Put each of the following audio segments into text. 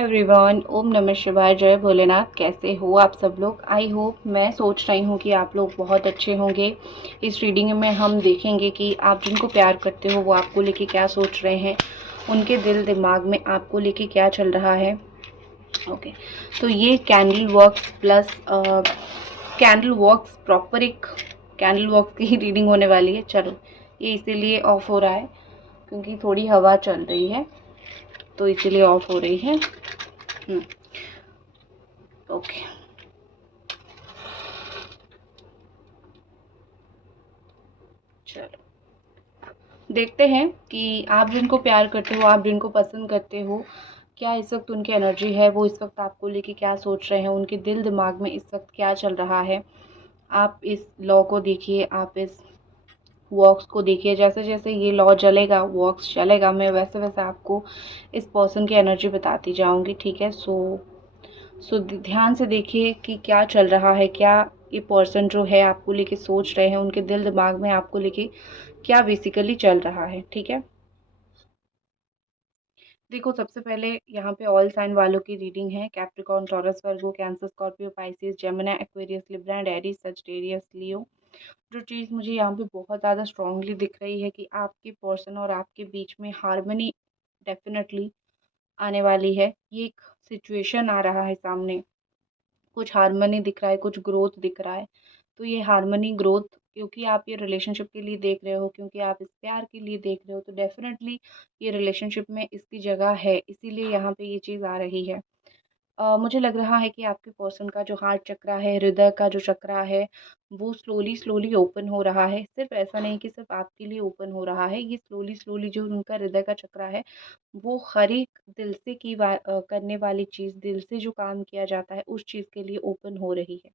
Everyone, ओम नमः शिवाय, जय भोलेनाथ। कैसे हो आप सब लोग? आई होप, मैं सोच रही हूँ कि आप लोग बहुत अच्छे होंगे। इस रीडिंग में हम देखेंगे कि आप जिनको प्यार करते हो वो आपको लेके क्या सोच रहे हैं, उनके दिल दिमाग में आपको लेके क्या चल रहा है। ओके, तो ये candle works plus candle works proper एक कैंडल वर्क्स की ही रीडिंग होने वाली है। चलो, ये इसीलिए ऑफ हो रहा है क्योंकि थोड़ी हवा चल रही है, तो इसीलिए ऑफ हो रही है। ओके, चलो देखते हैं कि आप जिनको प्यार करते हो, आप जिनको पसंद करते हो, क्या इस वक्त उनकी एनर्जी है, वो इस वक्त आपको लेके क्या सोच रहे हैं, उनके दिल दिमाग में इस वक्त क्या चल रहा है। आप इस लॉ को देखिए, आप इस वॉक्स को देखिए। जैसे जैसे ये लॉ जलेगा, वॉक्स चलेगा, मैं वैसे वैसे आपको इस पर्सन की एनर्जी बताती जाऊंगी। ठीक है, सो ध्यान से देखिए कि क्या चल रहा है, क्या ये पर्सन जो है आपको लेके सोच रहे हैं, उनके दिल दिमाग में आपको लेके क्या बेसिकली चल रहा है। ठीक है, देखो सबसे पहले यहाँ पे ऑल साइन वालों की रीडिंग है। Capricorn, Taurus, Virgo, Cancer, Scorpio, Pisces, Gemini, Aquarius, Libra and Aries, Sagittarius, Leo. जो चीज़ मुझे यहाँ पे बहुत ज़्यादा स्ट्रांगली दिख रही है कि आपके पर्सन और आपके बीच में हार्मनी डेफिनेटली आने वाली है। ये एक सिचुएशन आ रहा है सामने, कुछ हार्मनी दिख रहा है, कुछ ग्रोथ दिख रहा है। तो ये हार्मनी ग्रोथ, क्योंकि आप ये रिलेशनशिप के लिए देख रहे हो, क्योंकि आप इस प्यार के लिए देख रहे हो, तो डेफिनेटली ये रिलेशनशिप में इसकी जगह है, इसीलिए यहाँ पे ये चीज़ आ रही है। मुझे लग रहा है कि आपके पर्सन का जो हार्ट चक्रा है, हृदय का जो चक्रा है, वो स्लोली स्लोली ओपन हो रहा है। सिर्फ ऐसा नहीं कि सिर्फ आपके लिए ओपन हो रहा है, ये स्लोली स्लोली जो उनका हृदय का चक्रा है, वो हर एक दिल से करने वाली चीज़, दिल से जो काम किया जाता है, उस चीज़ के लिए ओपन हो रही है।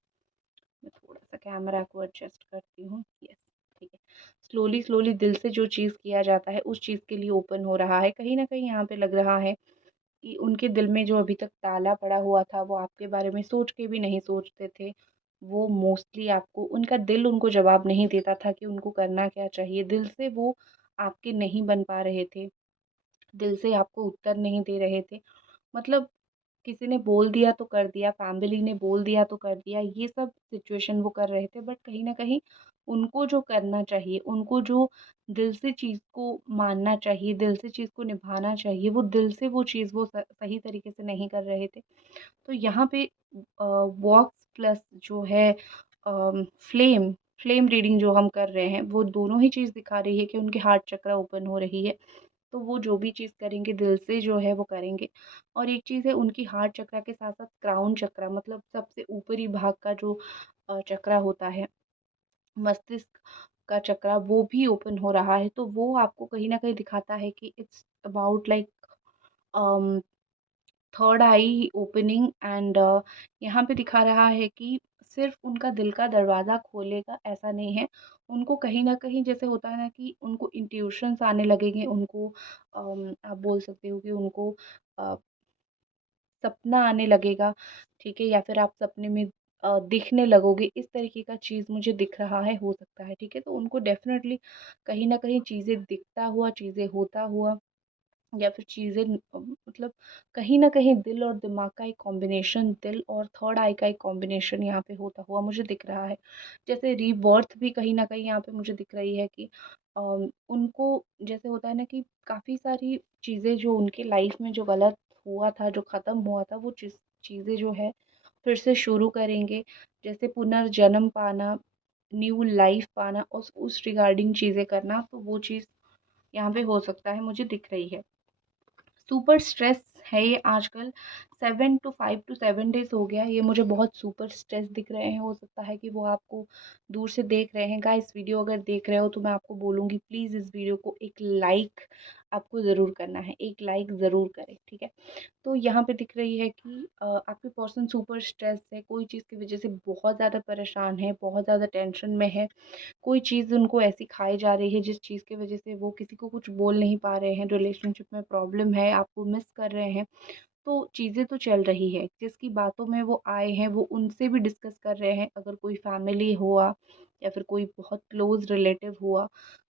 मैं थोड़ा सा कैमरा को एडजस्ट करती हूँ। यस, ठीक है। स्लोली स्लोली दिल से जो चीज़ किया जाता है, उस चीज़ के लिए ओपन हो रहा है। कहीं ना कहीं यहाँ पे लग रहा है कि उनके दिल में जो अभी तक ताला पड़ा हुआ था, वो आपके बारे में सोच के भी नहीं सोचते थे। वो मोस्टली आपको, उनका दिल उनको जवाब नहीं देता था कि उनको करना क्या चाहिए। दिल से वो आपके नहीं बन पा रहे थे, दिल से आपको उत्तर नहीं दे रहे थे। मतलब किसी ने बोल दिया तो कर दिया, फैमिली ने बोल दिया तो कर दिया, ये सब सिचुएशन वो कर रहे थे। बट कहीं न कहीं उनको जो करना चाहिए, उनको जो दिल से चीज़ को मानना चाहिए, दिल से चीज़ को निभाना चाहिए, वो दिल से वो चीज़ वो सही तरीके से नहीं कर रहे थे। तो यहाँ पे वॉक्स प्लस जो है फ्लेम फ्लेम रीडिंग जो हम कर रहे हैं, वो दोनों ही चीज़ दिखा रही है कि उनके हार्ट चक्र ओपन हो रही है। तो वो जो भी चीज़ करेंगे दिल से जो है वो करेंगे। और एक चीज़ है, उनकी हार्ट चक्र के साथ साथ क्राउन चक्र, मतलब सबसे ऊपरी भाग का जो चक्र होता है, मस्तिष्क का चक्र, वो भी ओपन हो रहा है। तो वो आपको कहीं ना कहीं दिखाता है कि it's about like third I opening and यहाँ पे दिखा रहा है कि सिर्फ उनका दिल का दरवाज़ा खोलेगा ऐसा नहीं है। उनको कहीं न कहीं जैसे होता है ना कि उनको इंट्यूशंस आने लगेंगे, उनको आप बोल सकते हो कि उनको अ, सपना आने लगेगा, ठीक है? या फिर आप सपने में दिखने लगोगे, इस तरीके का चीज़ मुझे दिख रहा है, हो सकता है, ठीक है? तो उनको डेफ़िनेटली कहीं न कहीं चीज़ें दिखता हुआ, चीज़ें होता हुआ, या फिर चीज़ें मतलब कहीं न कहीं दिल और दिमाग का एक कॉम्बिनेशन, दिल और थर्ड आई का एक कॉम्बिनेशन यहाँ पे होता हुआ मुझे दिख रहा है। जैसे रीबर्थ भी कहीं न कहीं यहाँ पे मुझे दिख रही है कि उनको जैसे होता है ना कि काफ़ी सारी चीज़ें जो उनकी लाइफ़ में जो गलत हुआ था, जो ख़त्म हुआ था, वो चीज़ें जो है फिर से शुरू करेंगे। जैसे पुनर्जन्म पाना, न्यू लाइफ़ पाना, उस रिगार्डिंग चीज़ें करना, तो वो चीज़ यहाँ पे हो सकता है, मुझे दिख रही है। सुपर स्ट्रेस है ये आजकल, 5 to 7 डेज़ हो गया, ये मुझे बहुत सुपर स्ट्रेस दिख रहे हैं। हो सकता है कि वो आपको दूर से देख रहे हैं। गाइस, वीडियो अगर देख रहे हो तो मैं आपको बोलूँगी, प्लीज़ इस वीडियो को एक लाइक आपको ज़रूर करना है, एक लाइक ज़रूर करें, ठीक है? तो यहाँ पे दिख रही है कि आपके पर्सन सुपर स्ट्रेस है, कोई चीज़ की वजह से बहुत ज़्यादा परेशान है, बहुत ज़्यादा टेंशन में है। कोई चीज़ उनको ऐसी खाई जा रही है जिस चीज़ की वजह से वो किसी को कुछ बोल नहीं पा रहे हैं, रिलेशनशिप में प्रॉब्लम है, आपको मिस कर रहे हैं। तो चीज़ें तो चल रही है, जिसकी बातों में वो आए हैं वो उनसे भी डिस्कस कर रहे हैं। अगर कोई फैमिली हुआ या फिर कोई बहुत क्लोज रिलेटिव हुआ,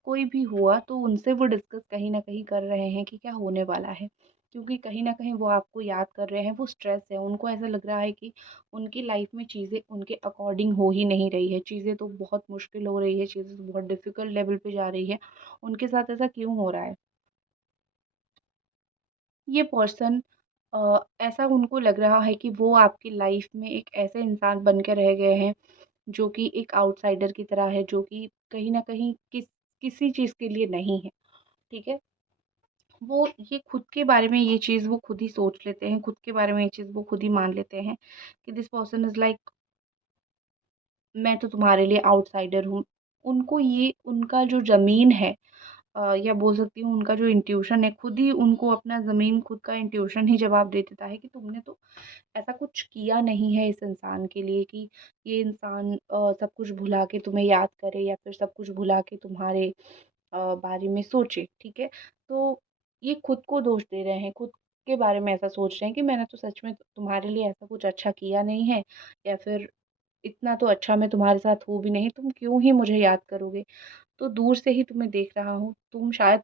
कोई भी हुआ, तो उनसे वो डिस्कस कहीं न कहीं कर रहे हैं कि क्या होने वाला है। क्योंकि कहीं न कहीं वो आपको याद कर रहे हैं, वो स्ट्रेस है, उनको ऐसा लग रहा है कि उनकी लाइफ़ में चीज़ें उनके अकॉर्डिंग हो ही नहीं रही है, चीज़ें तो बहुत मुश्किल हो रही है, चीज़ें तो बहुत डिफ़िकल्ट लेवल पे जा रही है, उनके साथ ऐसा क्यों हो रहा है? ये पर्सन ऐसा उनको लग रहा है कि वो आपकी लाइफ़ में एक ऐसे इंसान बन के रह गए हैं, जो कि एक आउटसाइडर की तरह है, जो कि कहीं न कहीं किसी चीज़ के लिए नहीं है, ठीक है? वो ये खुद के बारे में ये चीज़ वो खुद ही सोच लेते हैं, खुद के बारे में ये चीज़ वो खुद ही मान लेते हैं कि दिस पर्सन इज़ लाइक मैं तो तुम्हारे लिए आउटसाइडर हूँ। उनको ये उनका जो ज़मीन है या बोल सकती हूँ उनका जो इंट्यूशन है, खुद ही उनको अपना ज़मीन खुद का इंट्यूशन ही जवाब दे देता है कि तुमने तो ऐसा कुछ किया नहीं है इस इंसान के लिए कि ये इंसान सब कुछ भुला के तुम्हें याद करे या फिर सब कुछ भुला के तुम्हारे बारे में सोचे, ठीक है? तो ये खुद को दोष दे रहे हैं, खुद के बारे में ऐसा सोच रहे हैं कि मैंने तो सच में तुम्हारे लिए ऐसा कुछ अच्छा किया नहीं है या फिर इतना तो अच्छा मैं तुम्हारे साथ हूँ भी नहीं, तुम क्यों ही मुझे याद करोगे? तो दूर से ही तुम्हें देख रहा हूँ,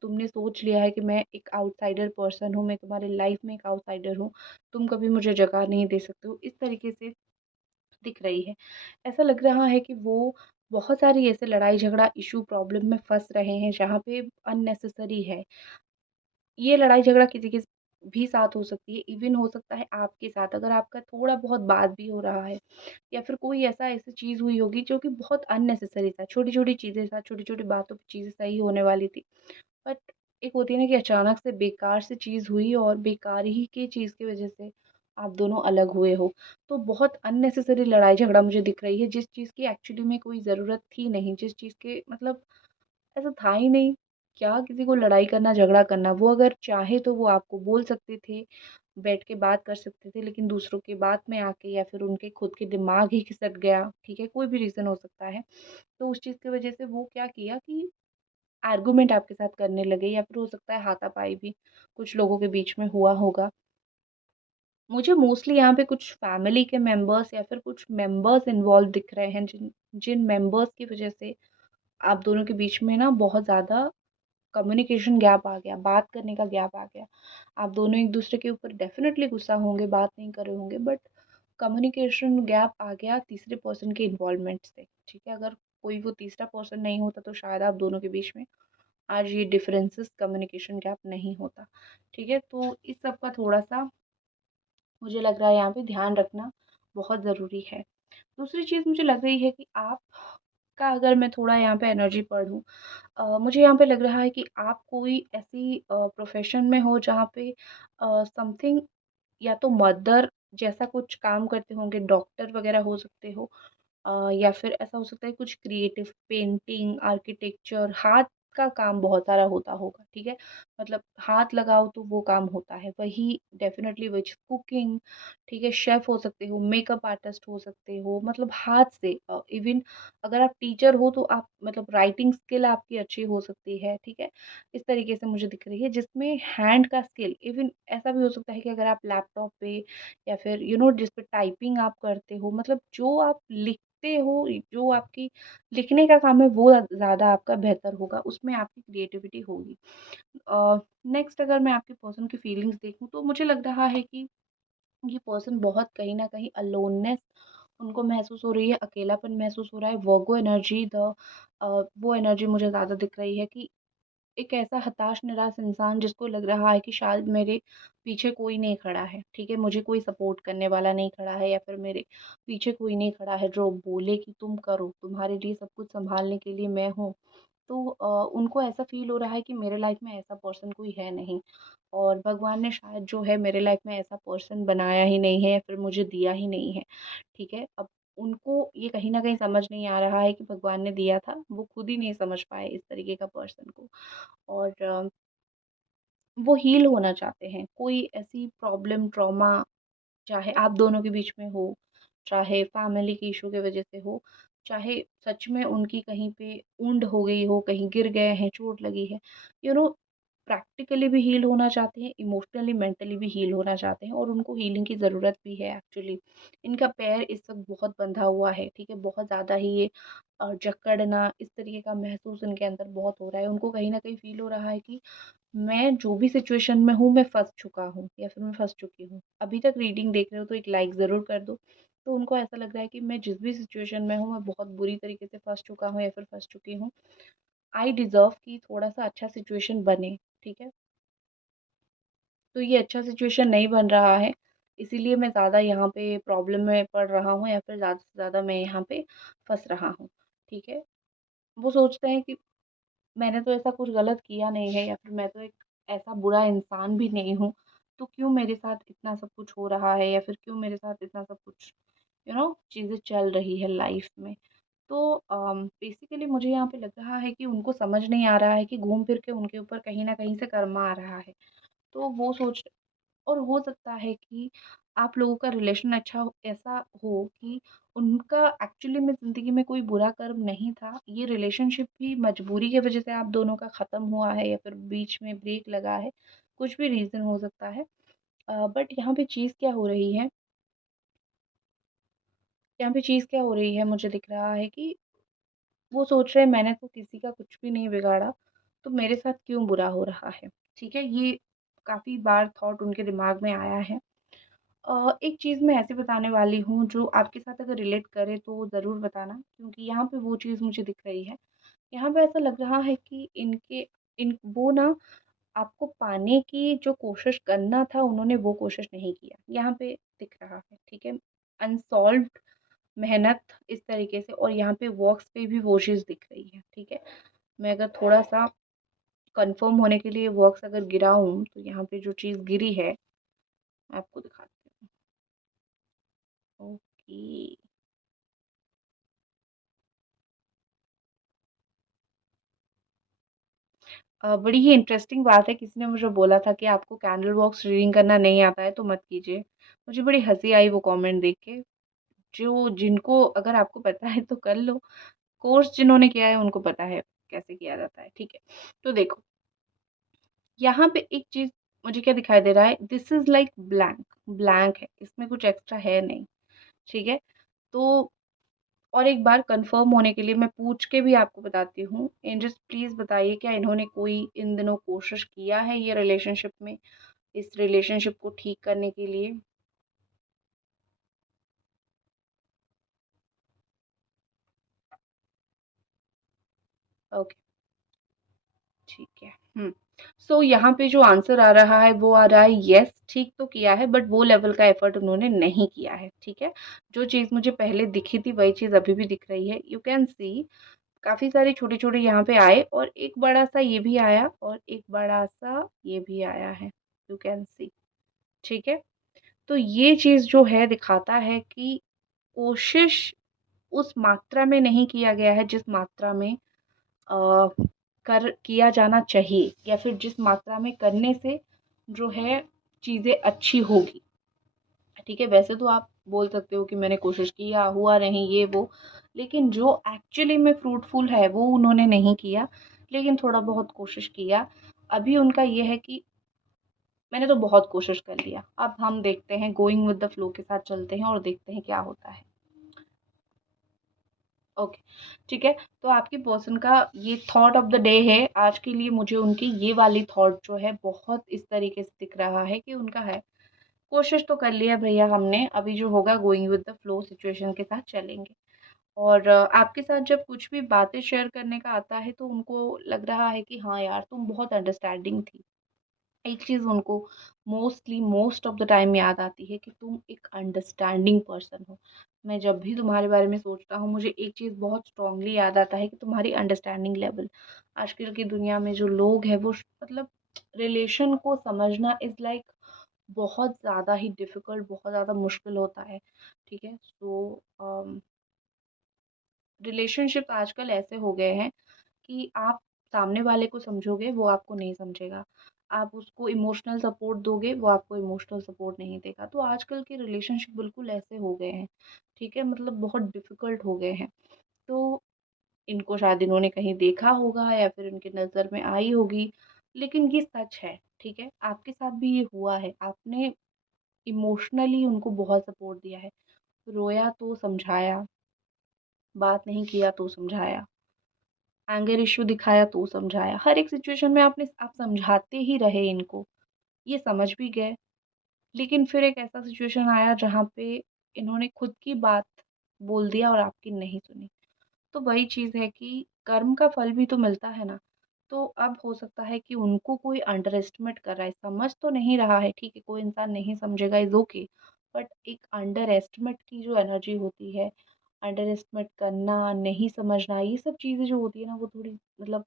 तुमने सोच लिया है कि मैं एक आउटसाइडर पर्सन हूँ, मैं तुम्हारे लाइफ में एक आउटसाइडर हूँ, तुम कभी मुझे जगह नहीं दे सकते हो, इस तरीके से दिख रही है। ऐसा लग रहा है कि वो बहुत सारी ऐसे लड़ाई झगड़ा इश्यू प्रॉब्लम में फँस रहे हैं जहाँ पे अननेसेसरी है। ये लड़ाई झगड़ा किसी के भी साथ हो सकती है, इवन हो सकता है आपके साथ अगर आपका थोड़ा बहुत बात भी हो रहा है या फिर कोई ऐसी चीज़ हुई होगी जो कि बहुत अननेसेसरी था, छोटी-छोटी चीज़ें था, छोटी-छोटी बातों पे चीज़ें सही होने वाली थी। बट एक होती है ना कि अचानक से बेकार से चीज़ हुई और बेकार ही की चीज़ की वज़ह से आप दोनों अलग हुए हो। तो बहुत अननेसेसरी लड़ाई झगड़ा मुझे दिख रही है, जिस चीज़ की एक्चुअली में कोई ज़रूरत थी नहीं, जिस चीज़ के मतलब ऐसा था ही नहीं, क्या किसी को लड़ाई करना, झगड़ा करना, वो अगर चाहे तो वो आपको बोल सकते थे, बैठ के बात कर सकते थे, लेकिन दूसरों की बात में आके या फिर उनके खुद के दिमाग ही खिसक गया, ठीक है? कोई भी रीज़न हो सकता है। तो उस चीज़ की वज़ह से वो क्या किया कि आर्गुमेंट आपके साथ करने लगे या फिर हो सकता है हाथापाई भी कुछ लोगों के बीच में हुआ होगा। मुझे मोस्टली यहाँ पे कुछ फैमिली के मेंबर्स या फिर कुछ मेंबर्स इन्वॉल्व दिख रहे हैं जिन जिन मेंबर्स की वज़ह से आप दोनों के बीच में ना बहुत ज़्यादा कम्युनिकेशन गैप आ गया, बात करने का गैप आ गया। आप दोनों एक-दूसरे के ऊपर डेफ़िनेटली गुस्सा होंगे, बात नहीं कर रहे होंगे बट कम्युनिकेशन गैप आ गया तीसरे पर्सन के इन्वॉल्वमेंट से, ठीक है? अगर कोई वो तीसरा पर्सन नहीं होता तो शायद आप दोनों के बीच में आज ये डिफरेंसेस कम्युनिकेशन गैप नहीं होता, ठीक है? तो इस सब का थोड़ा-सा मुझे लग रहा है यहाँ पे ध्यान रखना बहुत ज़रूरी है। दूसरी चीज़ मुझे लग रही है कि आपका अगर मैं थोड़ा यहाँ पे एनर्जी पढ़ूँ मुझे यहाँ पे लग रहा है कि आप कोई ऐसी प्रोफ़ेशन में हो जहाँ पे समथिंग या तो मदर जैसा कुछ काम करते होंगे, डॉक्टर वग़ैरह हो सकते हो या फिर ऐसा हो सकता है कुछ क्रिएटिव पेंटिंग, आर्किटेक्चर, हाथ का काम बहुत सारा होता होगा, ठीक है? मतलब हाथ लगाओ तो वो काम होता है, वही डेफ़िनेटली व्हिच कुकिंग, ठीक है? शेफ़ हो सकते हो, मेकअप आर्टिस्ट हो सकते हो, मतलब हाथ से इवन अगर आप टीचर हो तो आप मतलब राइटिंग स्किल आपकी अच्छी हो सकती है, ठीक है? इस तरीके से मुझे दिख रही है जिसमें हैंड का स्किल इवन ऐसा भी हो सकता है कि अगर आप लैपटॉप पे या फिर जिस पे टाइपिंग आप करते हो मतलब जो आप लिखते हो, जो आपकी लिखने का काम है वो ज़्यादा आपका बेहतर होगा, उसमें आपकी क्रिएटिविटी होगी। नेक्स्ट अगर मैं आपके पर्सन की फीलिंग्स देखूँ तो मुझे लग रहा है कि ये पर्सन बहुत कहीं न कहीं अलोननेस उनको महसूस हो रही है, अकेलापन महसूस हो रहा है, वर्गो एनर्जी वो एनर्जी मुझे ज़्यादा दिख रही है कि एक ऐसा हताश निराश इंसान जिसको लग रहा है कि शायद मेरे पीछे कोई नहीं खड़ा है, ठीक है? मुझे कोई सपोर्ट करने वाला नहीं खड़ा है या फिर मेरे पीछे कोई नहीं खड़ा है जो बोले कि तुम करो, तुम्हारे लिए सब कुछ सँभालने के लिए मैं हूँ। तो उनको ऐसा फ़ील हो रहा है कि मेरे लाइफ़ में ऐसा पर्सन कोई है नहीं और भगवान ने शायद जो है मेरे लाइफ़ में ऐसा पर्सन बनाया ही नहीं है या फिर मुझे दिया ही नहीं है, ठीक है? अब उनको ये कहीं न कहीं समझ नहीं आ रहा है कि भगवान ने दिया था, वो खुद ही नहीं समझ पाए इस तरीके का पर्सन को। और वो हील होना चाहते हैं। कोई ऐसी प्रॉब्लम, ट्रॉमा चाहे आप दोनों के बीच में हो, चाहे फैमिली की इश्यू की वज़ह से हो, चाहे सच में उनकी कहीं पे वुंड हो गई हो, कहीं गिर गए हैं, चोट लगी है, यू नो प्रैक्टिकली भी हील होना चाहते हैं, इमोशनली, मेंटली भी हील होना चाहते हैं और उनको हीलिंग की ज़रूरत भी है एक्चुअली। इनका पैर इस वक़्त बहुत बंधा हुआ है, ठीक है? बहुत ज़्यादा ही ये जकड़ना, इस तरीके का महसूस उनके अंदर बहुत हो रहा है। उनको कहीं न कहीं फ़ील हो रहा है कि मैं जो भी सिचुएशन में हूँ, मैं फँस चुका हूँ या फिर मैं फँस चुकी हूँ। अभी तक रीडिंग देख रहे हो तो एक लाइक ज़रूर कर दो। तो उनको ऐसा लग रहा है कि मैं जिस भी सिचुएशन में हूँ, मैं बहुत बुरी तरीके से फँस चुका हूँ या फिर फँस चुकी हूँ। आई डिज़र्व कि थोड़ा-सा अच्छा सिचुएशन बने, ठीक है? तो ये अच्छा सिचुएशन नहीं बन रहा है, इसीलिए मैं ज़्यादा यहाँ पे प्रॉब्लम में पड़ रहा हूँ या फिर ज़्यादा से ज़्यादा मैं यहाँ पे फँस रहा हूँ, ठीक है? वो सोचते हैं कि मैंने तो ऐसा कुछ गलत किया नहीं है या फिर मैं तो एक ऐसा बुरा इंसान भी नहीं हूँ, तो क्यों मेरे साथ इतना सब कुछ हो रहा है या फिर क्यों मेरे साथ इतना सब कुछ चीज़ें चल रही है लाइफ़ में। तो बेसिकली मुझे यहाँ पे लग रहा है कि उनको समझ नहीं आ रहा है कि घूम फिर के उनके ऊपर कहीं न कहीं से कर्मा आ रहा है। तो वो सोच और हो सकता है कि आप लोगों का रिलेशन अच्छा हो, ऐसा हो कि उनका एक्चुअली में ज़िंदगी में कोई बुरा कर्म नहीं था। ये रिलेशनशिप भी मजबूरी की वज़ह से आप दोनों का ख़त्म हुआ है या फिर बीच में ब्रेक लगा है, कुछ भी रीज़न हो सकता है। बट यहाँ पे चीज़ क्या हो रही है मुझे दिख रहा है कि वो सोच रहे हैं मैंने तो किसी का कुछ भी नहीं बिगाड़ा, तो मेरे साथ क्यों बुरा हो रहा है, ठीक है? ये काफ़ी बार थॉट उनके दिमाग में आया है। एक चीज़ मैं ऐसी बताने वाली हूँ जो आपके साथ अगर रिलेट करे तो ज़रूर बताना क्योंकि यहाँ पे वो चीज़ मुझे दिख रही है। यहाँ पे ऐसा लग रहा है कि इनके इन वो ना आपको पाने की जो कोशिश करना था उन्होंने वो कोशिश नहीं किया। यहाँ पे दिख रहा है, ठीक है? अनसॉल्व्ड मेहनत इस तरीके से और यहाँ पे वर्क्स पे भी वो चीज़ दिख रही है, ठीक है? मैं अगर थोड़ा-सा कन्फर्म होने के लिए वर्क्स अगर गिराऊँ तो यहाँ पे जो चीज़ गिरी है, मैं आपको दिखाती हूँ। ओके। बड़ी ही इंटरेस्टिंग बात है, किसी ने मुझे बोला था कि आपको कैंडल बॉक्स रीडिंग करना नहीं आता है तो मत कीजिए। मुझे बड़ी हँसी आई वो कमेंट देख के। जो जिनको अगर आपको पता है तो कर लो, कोर्स जिन्होंने किया है उनको पता है कैसे किया जाता है, ठीक है। तो देखो, यहाँ पे एक चीज़ मुझे क्या दिखाई दे रहा है, this is like blank, blank है, इसमें कुछ एक्स्ट्रा है नहीं, ठीक है। तो और एक बार कंफर्म होने के लिए मैं पूछ के भी आपको बताती हूँ। एंजल्स प्लीज़ बताइए क्या इन्होंने कोई इन दिनों कोशिश किया है ये रिलेशनशिप में, इस रिलेशनशिप को ठीक करने के लिए? ओके, ठीक है। सो यहाँ पे जो आंसर आ रहा है वो आ रहा है येस, ठीक तो किया है बट वो लेवल का एफर्ट उन्होंने नहीं किया है, ठीक है? जो चीज़ मुझे पहले दिखी थी वही चीज़ अभी भी दिख रही है। यू कैन सी काफ़ी सारे छोटे-छोटे यहाँ पे आए और एक बड़ा-सा ये भी आया और एक बड़ा-सा ये भी आया है। यू कैन सी, ठीक है? तो ये चीज़ जो है दिखाता है कि कोशिश उस मात्रा में नहीं किया गया है जिस मात्रा में अ, कर किया जाना चाहिए या फिर जिस मात्रा में करने से जो है चीज़ें अच्छी होगी। ठीक है, वैसे तो आप बोल सकते हो कि मैंने कोशिश किया, हुआ नहीं ये वो, लेकिन जो एक्चुअली में फ्रूटफुल है वो उन्होंने नहीं किया, लेकिन थोड़ा बहुत कोशिश किया। अभी उनका ये है कि मैंने तो बहुत कोशिश कर लिया, अब हम देखते हैं गोइंग विद द फ्लो के साथ चलते हैं और देखते हैं क्या होता है। ओके, ठीक है, तो आपकी पर्सन का ये थॉट ऑफ द डे है, आज के लिए मुझे उनकी ये वाली थॉट जो है बहुत इस तरीके से दिख रहा है कि उनका है कोशिश तो कर लिया भैया हमने, अभी जो होगा going with the flow situation के साथ चलेंगे। और आपके साथ जब कुछ भी बातें शेयर करने का आता है तो उनको लग रहा है कि हाँ यार तुम बहुत अंडरस्टैंडिंग थी। एक चीज़ उनको मोस्ट ऑफ द टाइम याद आती है कि तुम एक अंडरस्टैंडिंग पर्सन हो। मैं जब भी तुम्हारे बारे में सोचता हूँ मुझे एक चीज़ बहुत स्ट्रांगली याद आता है कि तुम्हारी अंडरस्टैंडिंग लेवल। आजकल की दुनिया में जो लोग हैं वो मतलब रिलेशन को समझना इज़ लाइक बहुत ज़्यादा ही डिफ़िकल्ट, बहुत ज़्यादा मुश्किल होता है, ठीक है? सो रिलेशनशिप आजकल ऐसे हो गए हैं कि आप सामने वाले को समझोगे, वो आपको नहीं समझेगा। आप उसको इमोशनल सपोर्ट दोगे, वो आपको इमोशनल सपोर्ट नहीं देगा। तो आजकल के रिलेशनशिप बिल्कुल ऐसे हो गए हैं, ठीक है? मतलब बहुत डिफ़िकल्ट हो गए हैं। तो इनको शायद इन्होंने कहीं देखा होगा या फिर इनकी नज़र में आई होगी। लेकिन ये सच है, ठीक है? आपके साथ भी ये हुआ है, आपने इमोशनली उनको बहुत सपोर्ट दिया है, रोया तो समझाया, बात नहीं किया तो समझाया, एंगर इश्यू दिखाया तो समझाया, हर एक सिचुएशन में आप समझाते ही रहे इनको, ये समझ भी गए। लेकिन फिर एक ऐसा सिचुएशन आया जहाँ पे इन्होंने खुद की बात बोल दिया और आपकी नहीं सुनी। तो वही चीज़ है कि कर्म का फल भी तो मिलता है ना। तो अब हो सकता है कि उनको कोई अंडर एस्टिमेट कर रहा है, समझ तो नहीं रहा है, ठीक है, कोई इंसान नहीं समझेगा इज़ ओके। बट एक अंडर एस्टिमेट की जो एनर्जी होती है, अंडर एस्टिमेट करना, नहीं समझना, ये सब चीज़ें जो होती है ना वो थोड़ी मतलब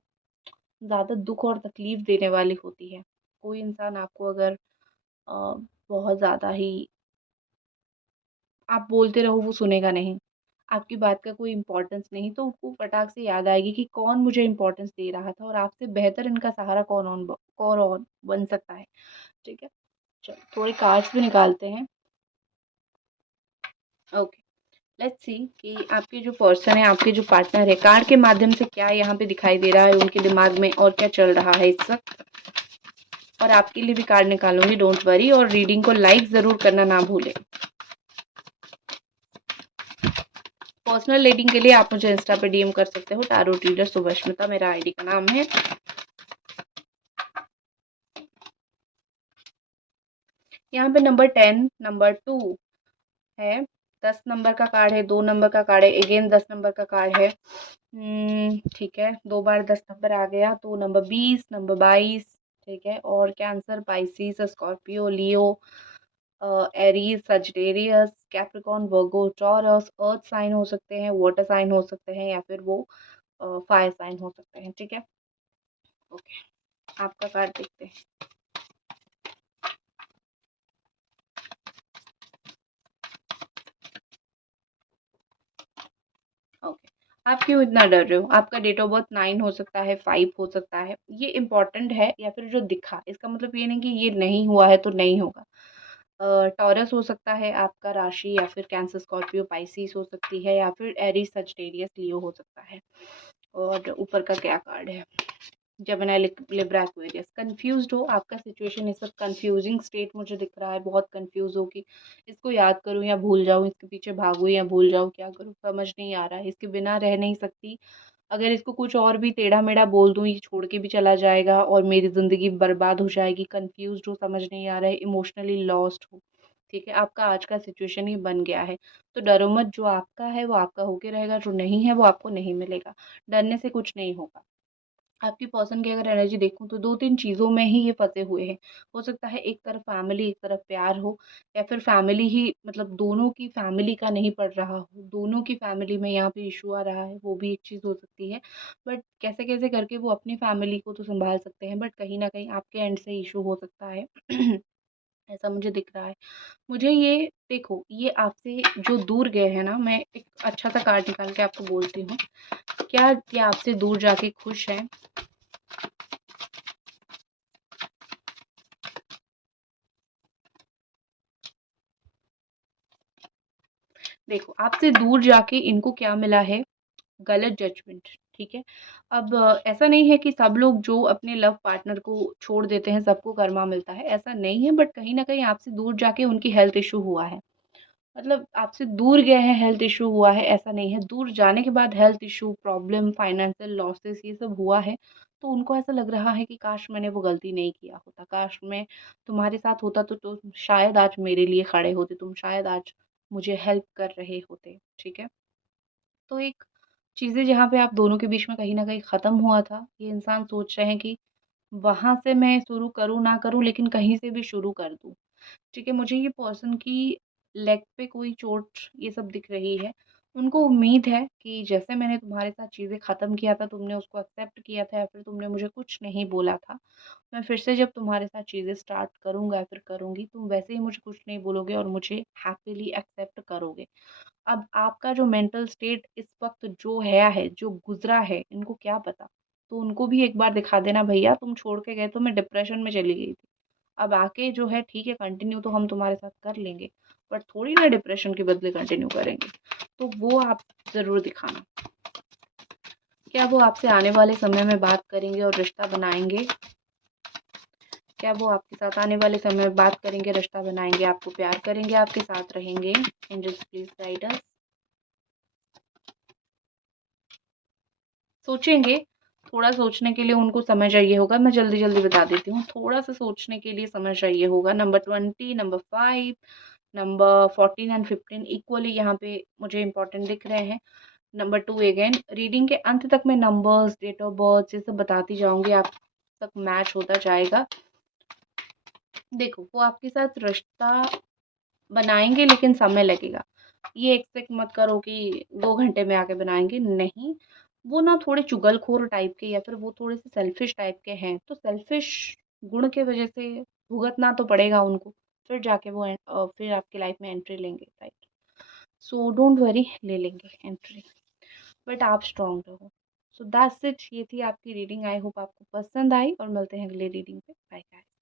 ज़्यादा दुःख और तकलीफ़ देने वाली होती है। कोई इंसान आपको अगर अ, बहुत ज़्यादा ही आप बोलते रहो वो सुनेगा नहीं, आपकी बात का कोई इम्पोर्टेंस नहीं, तो उसको फटाक से याद आएगी कि कौन मुझे इम्पोर्टेंस दे रहा था और आपसे बेहतर इनका सहारा कौन और बन सकता है, ठीक है? चलो थोड़े कार्ड्स भी निकालते हैं। ओके, लेट्स सी कि आपके जो पर्सन है, आपके जो पार्टनर है, कार्ड के माध्यम से क्या यहाँ पे दिखाई दे रहा है उनके दिमाग में और क्या चल रहा है इस वक़्त। और आपके लिए भी कार्ड निकालूँगी, डोंट वरी, और रीडिंग को लाइक ज़रूर करना ना भूलें। पर्सनल रीडिंग के लिए आप मुझे इंस्टा पे डीएम कर सकते हो, टैरो रीडर सुभष्मिता मेरा आईडी का नाम है। यहाँ पे नंबर 10, नंबर 2 है, 10 नंबर का कार्ड है, 2 नंबर का कार्ड है, अगेन 10 नंबर का कार्ड है। ठीक है, 2 बार 10 नंबर आ गया, तो नंबर 20, नंबर 22, ठीक है, और कैंसर, पाइसिस, स्कॉर्पियो, लियो, एरीज, सजिटेरियस, कैप्रिकॉर्न, वर्गो, टॉरस, अर्थ साइन हो सकते हैं, वाटर साइन हो सकते हैं, या फिर वो फायर साइन हो सकते हैं, ठीक है? ओके, आपका कार्ड देखते हैं। ओके, आप क्यों इतना डर रहे हो? आपका डेट ऑफ बर्थ 9 हो सकता है, 5 हो सकता है, ये इम्पोर्टेंट है, या फिर जो दिखा, इसका मतलब ये नहीं कि ये नहीं हुआ है तो नहीं होगा। टॉरस हो सकता है आपका राशि, या फिर कैंसर, स्कॉर्पियो, पाइसिस हो सकती है, या फिर एरीज, सजिटेरियस, लियो हो सकता है। और ऊपर का क्या कार्ड है? Gemini, Libra, Aquarius. कंफ्यूज्ड हो, आपका सिचुएशन इस वक्त कंफ्यूजिंग स्टेट मुझे दिख रहा है, बहुत कंफ्यूज हो कि इसको याद करूं या भूल जाऊं, इसके पीछे भागूं या भूल जाऊं, क्या करूं समझ नहीं आ रहा है, इसके बिना रह नहीं सकती। अगर इसको कुछ और भी टेढ़ा मेढ़ा बोल दूं, ये छोड़ के भी चला जाएगा और मेरी ज़िंदगी बर्बाद हो जाएगी। कंफ्यूज्ड हो, समझ नहीं आ रहा है, इमोशनली लॉस्ट हो, ठीक है? आपका आज का सिचुएशन ही बन गया है। तो डरो मत, जो आपका है वो आपका होके रहेगा, जो नहीं है वो आपको नहीं मिलेगा। डरने से कुछ नहीं होगा। आपकी पर्सन की अगर एनर्जी देखूँ तो 2-3 चीज़ों में ही ये फँसे हुए हैं। हो सकता है एक तरफ फैमिली, एक तरफ प्यार हो, या फिर फैमिली ही मतलब दोनों की फैमिली का नहीं पड़ रहा हो, दोनों की फैमिली में यहाँ पे इश्यू आ रहा है, वो भी एक चीज़ हो सकती है। बट कैसे-कैसे करके वो अपनी फैमिली को तो सँभाल सकते हैं, बट कहीं न कहीं आपके एंड से इश्यू हो सकता है। ऐसा मुझे दिख रहा है। मुझे ये देखो, ये आपसे जो दूर गए हैं ना, मैं एक अच्छा-सा कार्ड निकाल के आपको बोलती हूँ। क्या ये आपसे दूर जाके खुश हैं? देखो, आपसे दूर जाके इनको क्या मिला है? गलत जजमेंट, ठीक है? अब ऐसा नहीं है कि सब लोग जो अपने लव पार्टनर को छोड़ देते हैं, सबको कर्मा मिलता है, ऐसा नहीं है, बट कहीं न कहीं आपसे दूर जाके उनकी हेल्थ इश्यू हुआ है। मतलब आपसे दूर गए हैं, हेल्थ इश्यू हुआ है, ऐसा नहीं है। दूर जाने के बाद health issue, problem, financial losses ये सब हुआ है, तो उनको ऐसा लग रहा है कि काश मैंने वो गलती नहीं किया होता, काश मैं तुम्हारे साथ होता तो शायद आज मेरे लिए खड़े होते, तुम शायद आज मुझे हेल्प कर रहे होते, ठीक है? तो एक चीज़ें जहाँ पे आप दोनों के बीच में कहीं न कहीं ख़त्म हुआ था, ये इंसान सोच रहे हैं कि वहाँ से मैं शुरू करूँ ना करूँ, लेकिन कहीं से भी शुरू कर दूँ। ठीक है, मुझे ये पर्सन की लेग पे कोई चोट ये सब दिख रही है। उनको उम्मीद है कि जैसे मैंने तुम्हारे साथ चीज़ें ख़त्म किया था, तुमने उसको एक्सेप्ट किया था या फिर तुमने मुझे कुछ नहीं बोला था। मैं फिर से जब तुम्हारे साथ चीज़ें स्टार्ट करूँगा या फिर करूँगी, तुम वैसे ही मुझे कुछ नहीं बोलोगे और मुझे हैपीली एक्सेप्ट करोगे। अब आपका जो मेंटल स्टेट इस वक़्त जो है, जो गुज़रा है, इनको क्या पता? तो उनको भी एक बार दिखा देना, भैया तुम छोड़ के गए तो मैं डिप्रेशन में चली गई थी। अब आके जो है ठीक है, कंटिन्यू तो हम तुम्हारे साथ कर लेंगे, बट थोड़ी ना डिप्रेशन के बदले कंटिन्यू करेंगे। तो वो आप ज़रूर दिखाना। क्या वो आपसे आने वाले समय में बात करेंगे और रिश्ता बनाएँगे? क्या वो आपके साथ आने वाले समय में बात करेंगे, रिश्ता बनाएंगे, आपको प्यार करेंगे, आपके साथ रहेंगे? Angels please guide us. सोचेंगे, थोड़ा सोचने के लिए उनको समय चाहिए होगा। मैं जल्दी जल्दी बता देती हूँ, थोड़ा सा सोचने के लिए समय चाहिए होगा। Number 20, number 5, number 14 and 15 equally यहाँ पे मुझे इंपॉर्टेंट दिख रहे हैं। नंबर 2 अगेन, रीडिंग के अंत तक मैं नंबर्स, डेट ऑफ बर्थ ये सब बताती जाऊंगी, आप तक मैच होता जाएगा। देखो, वो आपके साथ रिश्ता बनाएंगे लेकिन समय लगेगा। ये एक्सपेक्ट मत करो कि 2 घंटे में आके बनाएंगे, नहीं। वो ना थोड़े चुगलखोर टाइप के या फिर वो थोड़े से सेल्फिश टाइप के हैं, तो सेल्फिश गुण के वजह से भुगतना तो पड़ेगा उनको, फिर जाके वो फिर आपकी लाइफ में एंट्री लेंगे, राइट? सो डोंट वरी, ले लेंगे एंट्री, बट आप स्ट्रांग रहो। सो दैट्स इट, ये थी आपकी रीडिंग। आई होप आपको पसंद आई और मिलते हैं अगले रीडिंग पे। Bye bye.